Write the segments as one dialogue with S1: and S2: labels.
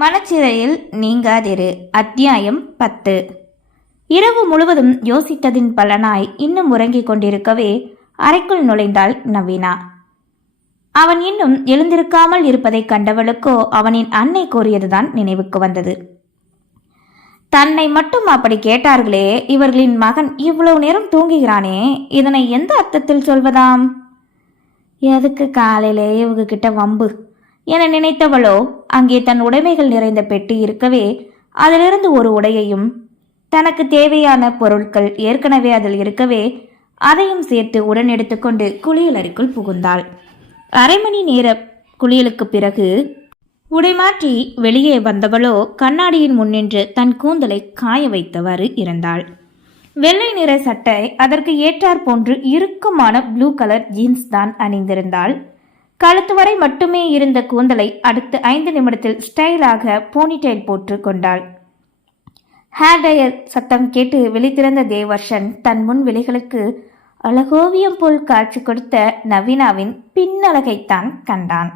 S1: மனச்சிறையில் நீங்காதிரு. அத்தியாயம் பத்து. இரவு முழுவதும் யோசித்ததின் பலனாய் இன்னும் உறங்கிக் கொண்டிருக்கவே அறைக்குள் நுழைந்தாள் நவீனா. அவன் இன்னும் எழுந்திருக்காமல் இருப்பதைக் கண்டவளுக்கோ அவனின் அன்னை கூறியதுதான் நினைவுக்கு வந்தது. தன்னை மட்டும் அப்படி கேட்டார்களே இவர்களின் மகன் இவ்வளவு நேரம் தூங்குகிறானே இதனை எந்த அர்த்தத்தில் சொல்வதாம்? எதுக்கு காலையிலே இவங்க கிட்ட வம்பு? என நினைத்தவளோ அங்கே தன் உடைமைகள் நிறைந்த பெட்டி இருக்கவே அதிலிருந்து ஒரு உடையையும் தனக்கு தேவையான பொருட்கள் ஏற்கனவே அதில் இருக்கவே அதையும் சேர்த்து உடன் எடுத்துக்கொண்டு குளியலறைக்குள் புகுந்தாள். அரை மணி நேர குளியலுக்கு பிறகு உடை மாற்றி வெளியே வந்தவளோ கண்ணாடியின் முன்னின்று தன் கூந்தலை காய வைத்தவாறு இருந்தாள். வெள்ளை நிற சட்டை அதற்கு ஏற்றாற் போன்று இறுக்கமான ப்ளூ கலர் ஜீன்ஸ் தான் அணிந்திருந்தாள். கழுத்து வரை மட்டுமே இருந்த கூந்தலை அடுத்த ஐந்து நிமிடத்தில் ஸ்டைலாக போனிடைல் போட்டு கொண்டாள். ஹேர் டயர் சத்தம் கேட்டு விழித்திருந்த தேவர்ஷன் தன் முன் விலைகளுக்கு அழகோவியம் போல் காட்சி கொடுத்த நவீனாவின் பின்னழகைத்தான் கண்டான்.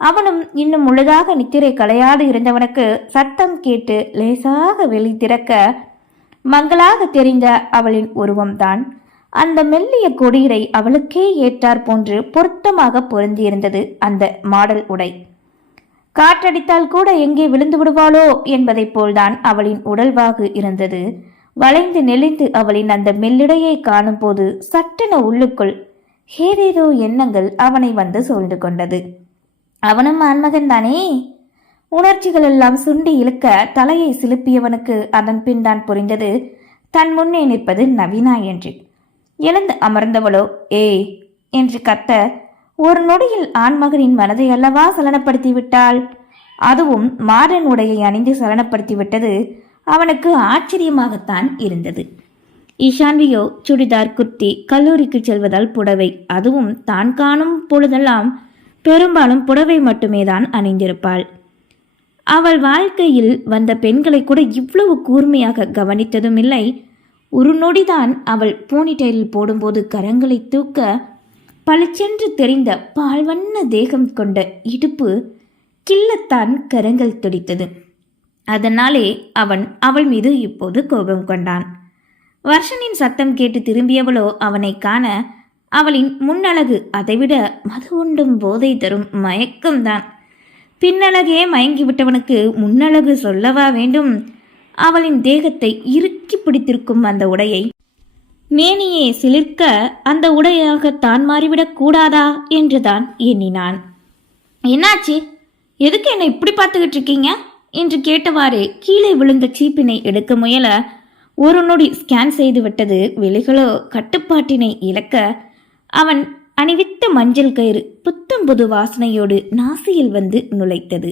S1: அவனும் இன்னும் முழுதாக நித்திரை கலையாது இருந்தவனுக்கு சத்தம் கேட்டு லேசாக வெளி திறக்க மங்களாக தெரிந்த அவளின் உருவம்தான் அந்த மெல்லிய கொடியரை அவளுக்கே ஏற்றாற் போன்று பொருத்தமாக பொருந்தியிருந்தது அந்த மாடல் உடை. காற்றடித்தால் கூட எங்கே விழுந்து விடுவாளோ என்பதைப் போல்தான் அவளின் உடல்வாகு இருந்தது. வளைந்து நெளிந்து அவளின் அந்த மெல்லிடையை காணும்போது சட்டென உள்ளுக்குள் ஏதேதோ எண்ணங்கள் அவனை வந்து சூழ்ந்து கொண்டது. அவனும் ஆன்மகன் தானே உணர்ச்சிகள் எல்லாம் சுண்டி இழுக்க தலையை சிலுப்பியவனுக்கு அதன் பின் தான் புரிந்தது. தன் முன்னே நிற்பது நவீனா என்று. எழுந்து அமர்ந்தவளோ? ஏய்! என்று கத்த ஒரு நொடியில் ஆண்மகனின் மனதை அல்லவா சலனப்படுத்தி விட்டாள் அதுவும் மாடன் உடையை அணிந்து சலனப்படுத்தி விட்டது அவனுக்கு ஆச்சரியமாகத்தான் இருந்தது. ஈஷான்வியோ சுடிதார் குர்த்தி கல்லூரிக்கு செல்வதால் புடவை அதுவும் தான் காணும் பொழுதெல்லாம் பெரும்பாலும் புடவை மட்டுமே தான் அணிந்திருப்பாள். அவள் வாழ்க்கையில் வந்த பெண்களை கூட இவ்வளவு கூர்மையாக கவனித்ததும் இல்லை ஒரு நொடிதான் அவள் போனிடைலில் போடும்போது கரங்களை தூக்க பளிச்சென்று தெரிந்த பால்வண்ண தேகம் கொண்ட இடுப்பு கிள்ளத்தான் கரங்கள் துடித்தது. அதனாலே அவன் அவள் மீது இப்போது கோபம் கொண்டான். வர்ஷனின் சத்தம் கேட்டு திரும்பியவளோ அவனை காண அவளின் முன்னழகு அதைவிட மது உண்டும் போதை தரும் மயக்கம்தான். பின்னழகே மயங்கிவிட்டவனுக்கு முன்னழகு சொல்லவா வேண்டும்? அவளின் தேகத்தை இறுக்கி பிடித்திருக்கும் அந்த உடையை. மேனியே சிலிர்க்க அந்த உடையாக தான் மாறிவிடக் கூடாதா? என்றுதான் எண்ணினான். என்னாச்சு? எதுக்கு என்னை இப்படி பார்த்துக்கிட்டு இருக்கீங்க என்று கேட்டவாறு கீழே விழுந்த சீப்பினை எடுக்க முயல ஒரு நொடி ஸ்கேன் செய்து விட்டது விழிகளோ கட்டுப்பாட்டினை இழக்க அவன் அணிவித்த மஞ்சள் கயிறு புத்தம் புது வாசனையோடு நாசியில் வந்து நுழைத்தது.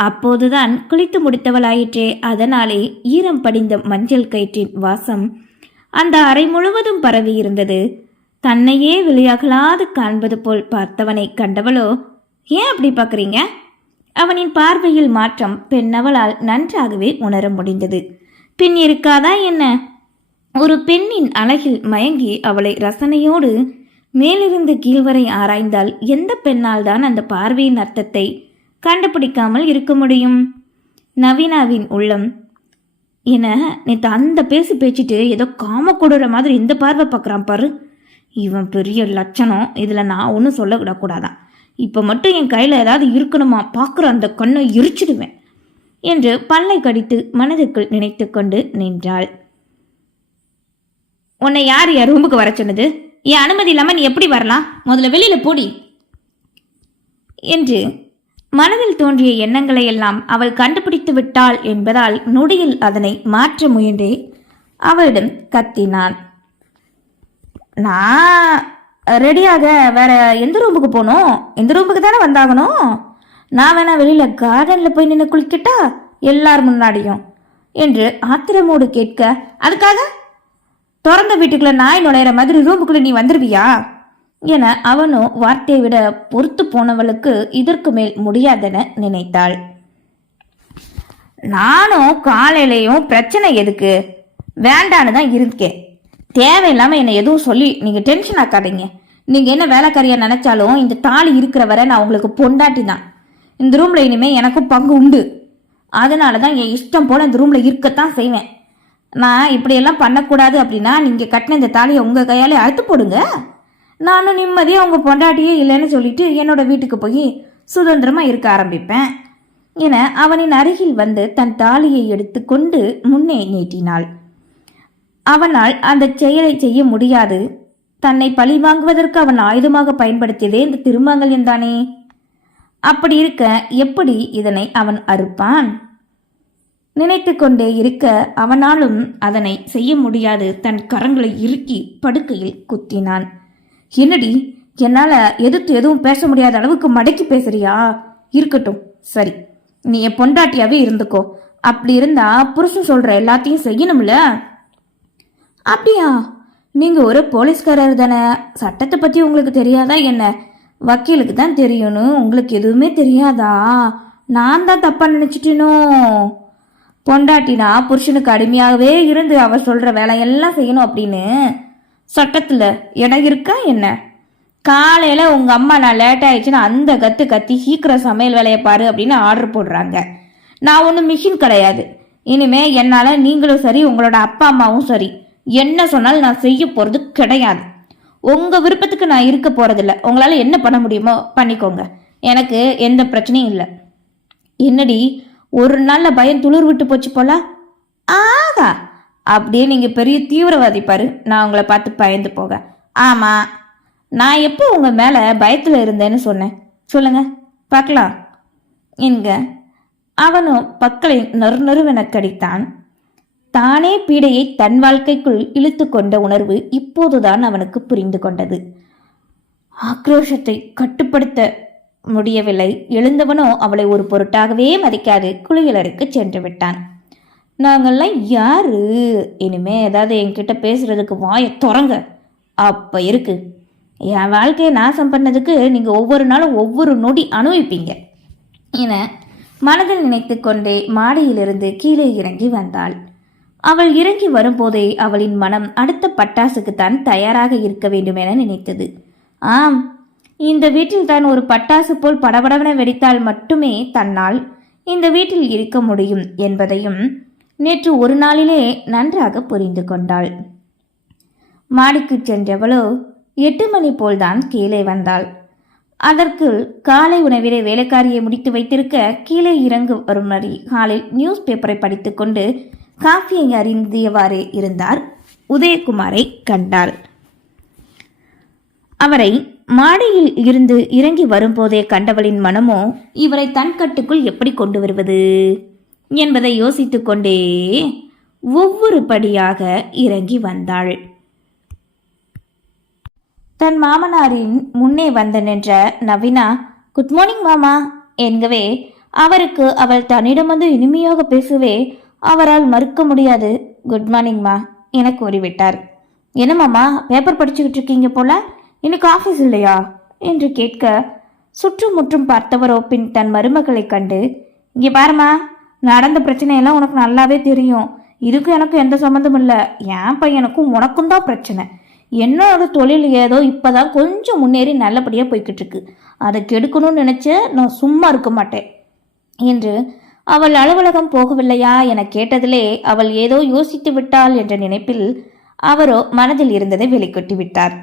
S1: அப்போதுதான் குளித்து முடித்தவளாயிற்றே. அதனாலே ஈரம் படிந்த மஞ்சள் கயிற்றின் வாசம் அந்த அறை முழுவதும் பரவி இருந்தது. தன்னையே விளையாகலாது காண்பது போல் பார்த்தவனை கண்டவளோ ஏன் அப்படி பார்க்குறீங்க? அவனின் பார்வையில் மாற்றம் பெண்ணவளால் நன்றாகவே உணர முடிந்தது. பின் இருக்காதா என்ன? ஒரு பெண்ணின் அழகில் மயங்கி அவளை ரசனையோடு மேலிருந்து கீழ்வரை ஆராய்ந்தால் எந்த பெண்ணால் தான் அந்த பார்வையின் அர்த்தத்தை கண்டுபிடிக்காமல் இருக்க முடியும். நவீனாவின் உள்ளம். என நேற்று அந்த பேசி பேச்சுட்டு ஏதோ காம கொடுற மாதிரி இந்த பார்வை பார்க்குறான் பாரு. இவன் பெரிய லட்சணம். இதில் நான் ஒன்றும் சொல்ல விடக்கூடாதான் இப்போ மட்டும் என் கையில் ஏதாவது இருக்கணுமா? பார்க்குற அந்த கண்ணை எரிச்சிடுவேன் என்று பல்லை கடித்து மனதுக்குள் நினைத்து கொண்டு நின்றாள். உன்னை யார் என் ரூமுக்கு வர சொன்னது? என் அனுமதி இல்லாமல் நீ எப்படி வரலாம்? முதல்ல வெளியில் போடி என்று மனதில் தோன்றிய எண்ணங்களை எல்லாம் அவள் கண்டுபிடித்து விட்டாள் என்பதால் நொடியில் அதனை மாற்ற முயன்றே அவளிடம் கத்தினான். நான் ரெடியாக வேற எந்த ரூமுக்கு போகணும்? எந்த ரூமுக்கு தானே வந்தாகணும்? நான் வேணா வெளியில கார்டன்ல போய் நின்று குளிக்கட்டா? எல்லார் முன்னாடியும் என்று ஆத்திரமோடு கேட்க அதுக்காக? திறந்த வீட்டுக்குள்ள நாய் நுழையிற மாதிரி ரூமுக்குள்ள நீ வந்துருவியா? என அவனோ வார்த்தையை விட பொறுத்து போனவளுக்கு இதற்கு மேல் முடியாதென நினைத்தாள். நானும் காலையிலையும் பிரச்சனை எதுக்கு? வேண்டான்னு தான் இருக்கேன். தேவையில்லாம என்னை எதுவும் சொல்லி நீங்க டென்ஷன் ஆக்காதீங்க. நீங்க என்ன வேலைக்காரியா நினைச்சாலும் இந்த தாலி இருக்கிற வரை நான் உங்களுக்கு பொண்டாட்டி தான். இந்த ரூம்ல இனிமே எனக்கும் பங்கு உண்டு. அதனால தான் என் இஷ்டம் போல இந்த ரூம்ல இருக்கத்தான் செய்வேன். நான் இப்படியெல்லாம் பண்ணக்கூடாது அப்படின்னா நீங்க கட்டின இந்த தாலியை உங்க கையாலே அழுத்து போடுங்க. நானும் நிம்மதியாக உங்கள் பொண்டாட்டியே இல்லைன்னு சொல்லிட்டு என்னோட வீட்டுக்கு போய் சுதந்திரமாக இருக்க ஆரம்பிப்பேன். என அவனின் அருகில் வந்து தன் தாலியை எடுத்துக்கொண்டு முன்னே நீட்டினாள். அவனால் அந்த செயலை செய்ய முடியாது. தன்னை பழி வாங்குவதற்கு அவன் ஆயுதமாக பயன்படுத்தியதே இந்த திருமங்கல்யம் தானே அப்படி இருக்க எப்படி இதனை அவன் அறுப்பான்? நினைத்து கொண்டே இருக்க அவனாலும் அதனை செய்ய முடியாது. தன் கரங்களை இறுக்கி படுக்கையில் குத்தினான். என்னடி? என்னால் எதிர்த்து எதுவும் பேச முடியாத அளவுக்கு மடக்கி பேசுறியா? இருக்கட்டும் சரி. நீ என் பொண்டாட்டியாவே இருந்துக்கோ. அப்படி இருந்தா புருஷன் சொல்ற எல்லாத்தையும் செய்யணும்ல? அப்படியா? நீங்க ஒரு போலீஸ்காரர் தானே. சட்டத்தை பத்தி உங்களுக்கு தெரியாதா என்ன? வக்கீலுக்கு தான் தெரியணும் உங்களுக்கு எதுவுமே தெரியாதா? நான் தான் தப்பா நினைச்சிட்டேனோ? பொண்டாட்டினா புருஷனுக்கு அடிமையாகவே இருந்து அவர் சொல்ற வேலையெல்லாம் செய்யணும் அப்படின்னு. சட்டத்தில் இடம் இருக்கா என்ன? காலையில் உங்கள் அம்மா நான் லேட் ஆயிடுச்சுன்னா அந்த கத்து கத்தி சீக்கிரம் சமையல் வேலையை பாரு அப்படின்னு ஆர்டர் போடுறாங்க. நான் ஒன்றும் மிஷின் கிடையாது. இனிமே என்னால் நீங்களும் சரி உங்களோட அப்பா அம்மாவும் சரி. என்ன சொன்னாலும் நான் செய்ய போகிறது கிடையாது. உங்கள் விருப்பத்துக்கு நான் இருக்க போகிறதில்ல உங்களால் என்ன பண்ண முடியுமோ பண்ணிக்கோங்க. எனக்கு எந்த பிரச்சனையும் இல்லை. என்னடி ஒரு நாளில் பயம் துளிர் விட்டு போச்சு போல? ஆகா! அப்படியே நீங்கள் பெரிய தீவிரவாதி பாரு. நான் உங்களை பார்த்து பயந்து போக. ஆமா நான் எப்போ உங்கள் மேலே பயத்தில் இருந்தேன்னு சொன்னேன்? சொல்லுங்க பார்க்கலாம். என்க அவனும் பக்களை நறு நறுவென கடித்தான். தானே பீடையை தன் வாழ்க்கைக்குள் இழுத்து கொண்ட உணர்வு இப்போதுதான் அவனுக்கு புரிந்து கொண்டது. ஆக்ரோஷத்தை கட்டுப்படுத்த முடியவில்லை. எழுந்தவனோ அவளை ஒரு பொருட்டாகவே மதிக்காது. குளியலறைக்கு சென்று விட்டான். நாங்கள்லாம் யாரு? இனிமே ஏதாவது என்கிட்ட பேசுறதுக்கு வாயை திறங்க. அப்ப இருக்கு. என் வாழ்க்கையை நாசம் பண்ணதுக்கு நீங்க ஒவ்வொரு நாளும் ஒவ்வொரு நொடி அனுபவிப்பீங்க. என மனதில் நினைத்து கொண்டே மாடியிலிருந்து கீழே இறங்கி வந்தாள். அவள் இறங்கி வரும்போதே அவளின் மனம் அடுத்த பட்டாசுக்குத்தான் தயாராக இருக்க வேண்டும் என நினைத்தது. ஆம் இந்த வீட்டில் தான் ஒரு பட்டாசு போல் படபடவென வெடித்தால் மட்டுமே தன்னால் இந்த வீட்டில் இருக்க முடியும் என்பதையும் நேற்று ஒரு நாளிலே நன்றாக புரிந்து கொண்டாள். மாடிக்கு சென்றவளோ எட்டு மணி போல்தான் கீழே வந்தாள். அதற்கு காலை உணவிலே வேலைக்காரியை முடித்து வைத்திருக்க கீழே இறங்கு வரும் வரி காலில் நியூஸ் பேப்பரை படித்துக்கொண்டு காஃபியை அறிந்தியவாறே இருந்தார் உதயகுமாரை கண்டாள். அவரை மாடியில் இருந்து இறங்கி வரும்போதே கண்டவளின் மனமோ இவரை தன் கட்டுக்குள் எப்படி கொண்டு வருவது? என்பதை யோசித்துக் கொண்டே ஒவ்வொரு படியாக இறங்கி வந்தாள். தன் மாமனாரின் முன்னே வந்த நின்ற நவீனா குட் மார்னிங் மாமா. என்கவே அவருக்கு அவள் தன்னிடம் வந்து இனிமையாக பேசவே. அவரால் மறுக்க முடியாது. குட் மார்னிங் மா என கூறிவிட்டார். என்ன மாமா பேப்பர் படிச்சுக்கிட்டு இருக்கீங்க போல? இன்னைக்கு ஆஃபீஸ் இல்லையா? என்று கேட்க சுற்றுமுற்றும் பார்த்தவரோ பின் தன் மருமகளை கண்டு இங்கே பாருமா நடந்த பிரச்சனையெல்லாம் உனக்கு நல்லாவே தெரியும். இதுக்கும் எனக்கும் எந்த சம்மந்தமும் இல்லை. என் பையனுக்கும் உனக்கும் தான் பிரச்சனை. என்னோட தொழில் ஏதோ இப்போதான் கொஞ்சம் முன்னேறி நல்லபடியாக போய்கிட்டு இருக்கு அதை கெடுக்கணும்னு நினச்ச நான் சும்மா இருக்க மாட்டேன். என்று அவள் அலுவலகம் போகவில்லையா என கேட்டதிலே அவள் ஏதோ யோசித்து விட்டாள் என்ற நினைப்பில் அவரோ மனதில் இருந்ததை வெளிக்கொட்டி விட்டார்.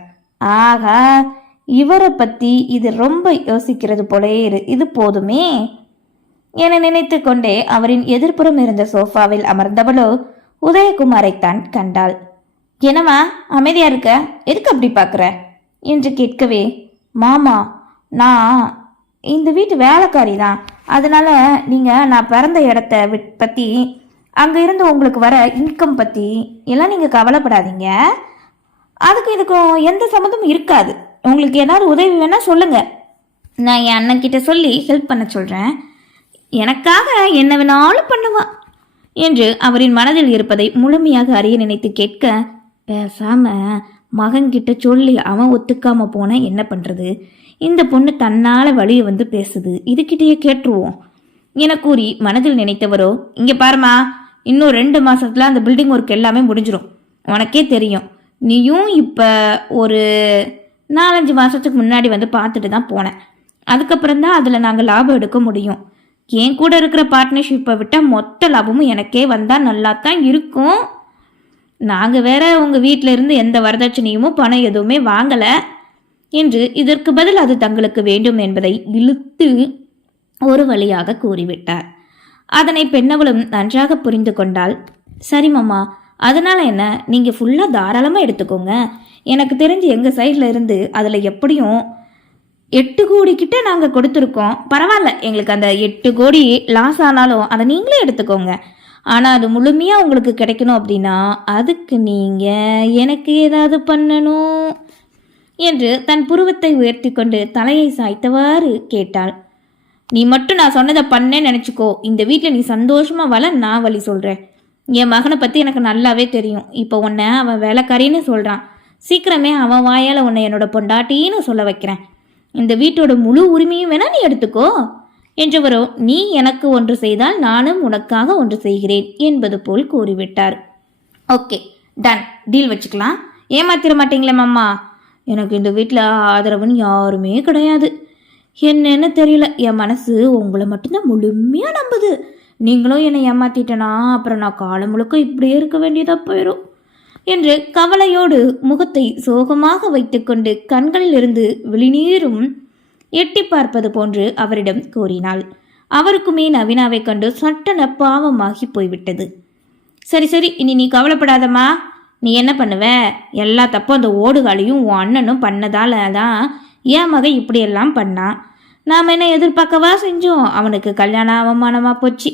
S1: ஆகா இவரை பற்றி இது ரொம்ப யோசிக்கிறது போலே இரு. இது போதுமே. என நினைத்து கொண்டே அவரின் எதிர்ப்புறம் இருந்த சோஃபாவில் அமர்ந்தவளோ உதயகுமாரைத்தான் கண்டாள். என்னம்மா அமைதியா இருக்க? எதுக்கு அப்படி பார்க்குற என்று கேட்கவே மாமா நான் இந்த வீட்டு வேலைக்காரி தான் அதனால நீங்கள் நான் பிறந்த இடத்த விட் பற்றி அங்கே இருந்து உங்களுக்கு வர இன்கம் பற்றி எல்லாம் நீங்கள் கவலைப்படாதீங்க. அதுக்கு இதுக்கும் எந்த சம்மந்தமும் இருக்காது. உங்களுக்கு ஏதாவது உதவி வேணால் சொல்லுங்கள் நான் என் அண்ணன்கிட்ட சொல்லி ஹெல்ப் பண்ண சொல்கிறேன் எனக்காக என்ன வேணாலும் பண்ணுவா என்று அவரின் மனதில் இருப்பதை முழுமையாக அறிய நினைத்து கேட்க பேசாம மகன்கிட்ட சொல்லி அவன் ஒத்துக்காம போனா என்ன பண்றது? இந்த பொண்ணு தன்னால வழிய வந்து பேசுது. இதுகிட்டயே கேட்டுருவோம் என கூறி மனதில் நினைத்தவரோ இங்க பாருமா இன்னும் ரெண்டு மாசத்துல அந்த பில்டிங் ஒர்க் எல்லாமே முடிஞ்சிடும் உனக்கே தெரியும். நீயும் இப்ப ஒரு நாலஞ்சு மாசத்துக்கு முன்னாடி வந்து பார்த்துட்டு தான் போனேன் அதுக்கப்புறம் தான் அதில் நாங்கள் லாபம் எடுக்க முடியும். என் கூட இருக்கிற பார்ட்னர்ஷிப்பை விட்டால் மொத்த லாபமும் எனக்கே வந்தால் நல்லா தான் இருக்கும். நாங்கள் வேற உங்கள் வீட்டில் இருந்து எந்த வரதட்சணையுமோ பணம் எதுவுமே வாங்கலை. என்று இதற்கு பதில் அது தங்களுக்கு வேண்டும் என்பதை இழுத்து ஒரு வழியாக கூறிவிட்டார். அதனை பெண்ணவளும் நன்றாக புரிந்து கொண்டாள். சரி மாமா அதனால என்ன? நீங்கள் ஃபுல்லாக தாராளமாக எடுத்துக்கோங்க. எனக்கு தெரிஞ்சு எங்கள் சைடில் இருந்து அதில் எப்படியும் எட்டு கோடி கிட்ட நாங்கள் கொடுத்துருக்கோம். பரவாயில்ல எங்களுக்கு அந்த எட்டு கோடி லாஸ் ஆனாலும் அதை நீங்களே எடுத்துக்கோங்க. ஆனால் அது முழுமையாக உங்களுக்கு கிடைக்கணும் அப்படின்னா அதுக்கு நீங்கள் எனக்கு ஏதாவது பண்ணணும் என்று தன் புருவத்தை உயர்த்தி கொண்டு தலையை சாய்த்தவாறு கேட்டாள். நீ மட்டும் நான் சொன்னதை பண்ணேன்னு நினச்சிக்கோ. இந்த வீட்டில் நீ சந்தோஷமா வள நான் வழி சொல்கிறேன் என் மகனை பற்றி எனக்கு நல்லாவே தெரியும். இப்போ உன்னை அவன் வேலைக்காரின்னு சொல்கிறான் சீக்கிரமே அவன் வாயால் உன்னை என்னோட பொண்டாட்டின்னு சொல்ல வைக்கிறேன். இந்த வீட்டோட முழு உரிமையும் வேணா நீ எடுத்துக்கோ. என்றவரோ நீ எனக்கு ஒன்று செய்தால் நானும் உனக்காக ஒன்று செய்கிறேன் என்பது போல் கூறிவிட்டார். ஓகே டன் டீல் வச்சுக்கலாம். ஏமாத்திர மாட்டீங்களே மாமா. எனக்கு இந்த வீட்டில் ஆதரவுன்னு யாருமே கிடையாது. என்னன்னு தெரியல. என் மனசு உங்களை மட்டும்தான் முழுமையாக நம்புது. நீங்களும் என்னை ஏமாத்திட்டேனா அப்புறம் நான் காலம் முழுக்க இப்படியே இருக்க வேண்டியதாக போயிடும் என்று கவலையோடு முகத்தை சோகமாக வைத்துக்கொண்டு கண்களிலிருந்து விழிநீரும் எட்டி பார்ப்பது போன்று அவரிடம் கூறினாள். அவருக்குமே நவீனாவை கண்டு சட்டன பாவமாகி போய்விட்டது. சரி சரி இனி நீ கவலைப்படாதம்மா. நீ என்ன பண்ணுவ? எல்லா தப்பும் அந்த ஓடுகாலையும் உன் அண்ணனும் பண்ணதால தான் என் மகன் இப்படியெல்லாம் பண்ணான் நாம் என்ன எதிர்பார்க்கவா செஞ்சோம்? அவனுக்கு கல்யாணம் அவமானமாக போச்சு.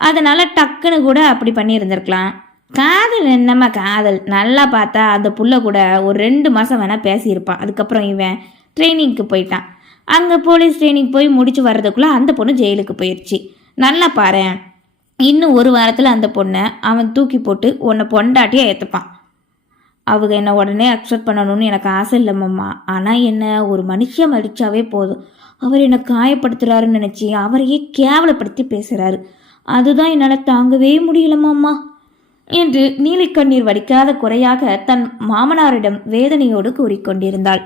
S1: அதனால் டக்குன்னு கூட அப்படி பண்ணியிருந்திருக்கலாம். காதல் என்னம்மா காதல்? நல்லா பார்த்தா அந்த புள்ள கூட ஒரு ரெண்டு மாதம் வேணால் பேசியிருப்பான். அதுக்கப்புறம் இவன் ட்ரைனிங்க்கு போயிட்டான். அங்கே போலீஸ் ட்ரைனிங் போய் முடிச்சு வர்றதுக்குள்ளே அந்த பொண்ணு ஜெயிலுக்கு போயிடுச்சு நல்லா பாரு. இன்னும் ஒரு வாரத்தில் அந்த பொண்ணை அவன் தூக்கி போட்டு உன்னை பொண்டாட்டியாக ஏற்றுப்பான் அவங்க என்னை உடனே அக்செப்ட் பண்ணணும்னு எனக்கு ஆசை இல்லை ஆனால் என்னை ஒரு மனுஷன் மடித்தாவே போதும். அவர் என்னை காயப்படுத்துறாருன்னு நினச்சி அவரையே கேவலப்படுத்தி பேசுகிறாரு அதுதான் என்னால் தாங்கவே முடியலம்மாம்மா. என்று நீலிக்கண்ணீர் வடிக்காத குறையாக தன் மாமனாரிடம் வேதனையோடு கூறிக்கொண்டிருந்தாள்.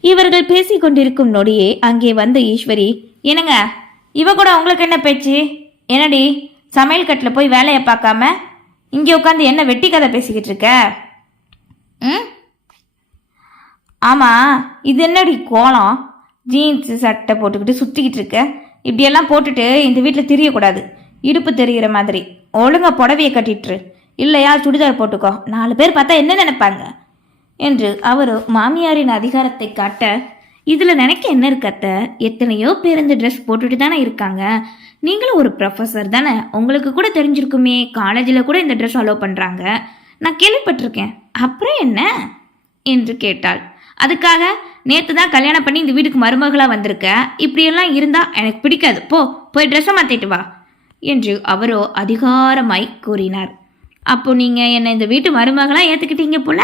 S1: இவர்கள் பேசிக் கொண்டிருக்கும் நொடியே அங்கே வந்த ஈஸ்வரி என்னங்க இவ கூட உங்களுக்கு என்ன பேச்சு? என்னடி சமையல் கட்டில் போய் வேலையை பார்க்காம இங்கே உட்காந்து என்ன வெட்டி கதை பேசிக்கிட்டு இருக்க? ம்? ஆமாம் இது என்னடி கோலம்? ஜீன்ஸு சட்டை போட்டுக்கிட்டு சுற்றிக்கிட்டு இருக்க. இப்படியெல்லாம் போட்டுட்டு இந்த வீட்டில் தெரியக்கூடாது. இடுப்பு தெரிகிற மாதிரி. ஒழுங்கா புடவையை கட்டிட்டுரு இல்லையா சுடிதார் போட்டுக்கோ. நாலு பேர் பார்த்தா என்ன நினைப்பாங்க? என்று அவர் மாமியாரின் அதிகாரத்தை காட்ட இதில் நினைக்க என்ன இருக்கத்த எத்தனையோ பேர் இந்த ட்ரெஸ் போட்டுட்டு தானே இருக்காங்க. நீங்களும் ஒரு ப்ரொஃபஸர் தானே? உங்களுக்கு கூட தெரிஞ்சிருக்குமே காலேஜில் கூட இந்த ட்ரெஸ் அலோவ் பண்ணுறாங்க நான் கேள்விப்பட்டிருக்கேன். அப்புறம் என்ன? என்று கேட்டாள். அதுக்காக நேற்று தான் கல்யாணம் பண்ணி இந்த வீட்டுக்கு மருமகளாக வந்திருக்க. இப்படியெல்லாம் இருந்தால் எனக்கு பிடிக்காது. போ போய் ட்ரெஸ்ஸை மாற்றிட்டு வா. என்று அவரோ அதிகாரமாய் கூறினார். அப்போ நீங்கள் என்னை இந்த வீட்டு மருமகளாக ஏற்றுக்கிட்டீங்க போல?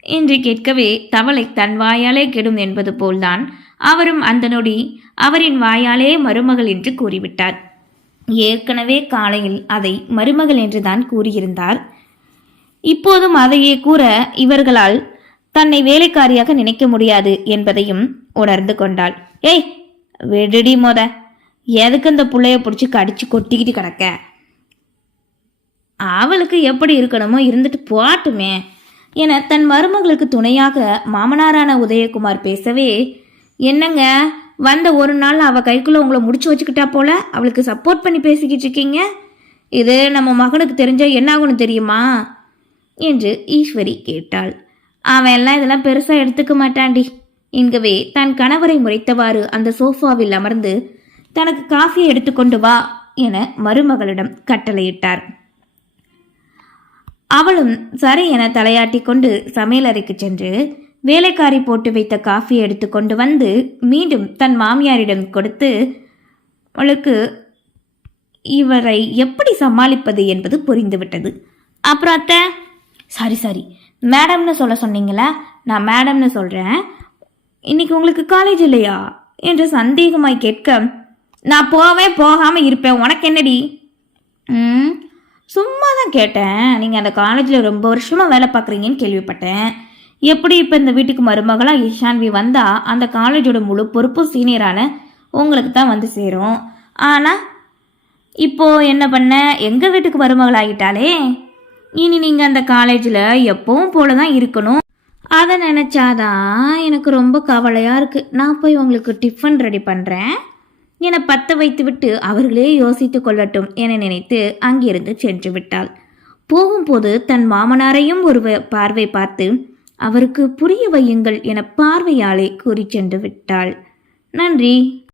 S1: என்று கேட்கவே தவளை தன் வாயாலே கெடும் என்பது போல்தான் அவரும் அந்த நொடி அவரின் வாயாலே மருமகள் என்று கூறிவிட்டார். ஏற்கனவே காலையில் அதை மருமகள் என்றுதான் கூறியிருந்தார். இப்போதும் அதையே கூற இவர்களால் தன்னை வேலைக்காரியாக நினைக்க முடியாது என்பதையும் உணர்ந்து கொண்டாள். ஏய் விடுடி மொத. எதுக்கு இந்த பிள்ளைய பிடிச்சி கடிச்சு கொட்டிக்கிட்டு கிடக்க? அவளுக்கு எப்படி இருக்கணுமோ இருந்துட்டு போட்டுமே என தன் மருமகளுக்கு துணையாக மாமனாரான உதயகுமார் பேசவே என்னங்க வந்த ஒரு நாள் அவ கைக்குள்ள உங்களை முடிச்சு வச்சுக்கிட்டா போல? அவளுக்கு சப்போர்ட் பண்ணி பேசிக்கிட்டு இருக்கீங்க? இது நம்ம மகனுக்கு தெரிஞ்சா என்ன ஆகும்னு தெரியுமா? என்று ஈஸ்வரி கேட்டாள். அவன் எல்லாம் இதெல்லாம் பெருசாக எடுத்துக்க மாட்டான்டி என்கவே தன் கணவரை முறைத்தவாறு அந்த சோஃபாவில் அமர்ந்து தனக்கு காஃபியை எடுத்துக்கொண்டு வா என மருமகளிடம் கட்டளையிட்டார். அவளும் சரி என தலையாட்டி கொண்டு சமையலறைக்கு சென்று வேலைக்காரி போட்டு வைத்த காஃபியை எடுத்துக்கொண்டு வந்து மீண்டும் தன் மாமியாரிடம் கொடுத்து அவளுக்கு இவரை எப்படி சமாளிப்பது என்பது புரிந்துவிட்டது. அப்புறம் அத்தை? Sorry sorry. மேடம்னு சொல்ல சொன்னீங்களா? நான் மேடம்னு சொல்கிறேன் இன்னைக்கு உங்களுக்கு காலேஜ் இல்லையா? என்று சந்தேகமாய் கேட்க நான் போவேன் போகாமல் இருப்பேன். உனக்கு என்னடி? ம் சும்மா தான் கேட்டேன். நீங்கள் அந்த காலேஜில் ரொம்ப வருஷமாக வேலை பார்க்குறீங்கன்னு கேள்விப்பட்டேன். எப்படி இப்போ இந்த வீட்டுக்கு மருமகளாக இஷான்வி வந்தால் அந்த காலேஜோட முழு பொறுப்பும் சீனியரான உங்களுக்கு தான் வந்து சேரும். ஆனால் இப்போது என்ன பண்ண? எங்கள் வீட்டுக்கு மருமகளாகிட்டாலே இனி நீங்கள் அந்த காலேஜில் எப்பவும் போல தான் இருக்கணும். அதை நினச்சாதான் எனக்கு ரொம்ப கவலையாக இருக்குது நான் போய் உங்களுக்கு டிஃபன் ரெடி பண்ணுறேன் என பத்த வைத்துவிட்டு அவர்களே யோசித்துக் கொள்ளட்டும் என நினைத்து அங்கிருந்து சென்று விட்டாள். போகும்போது தன் மாமனாரையும் ஒரு வ- பார்வை பார்த்து அவருக்கு புரிய வையுங்கள் என பார்வையாலே கூறி சென்று விட்டாள். நன்றி.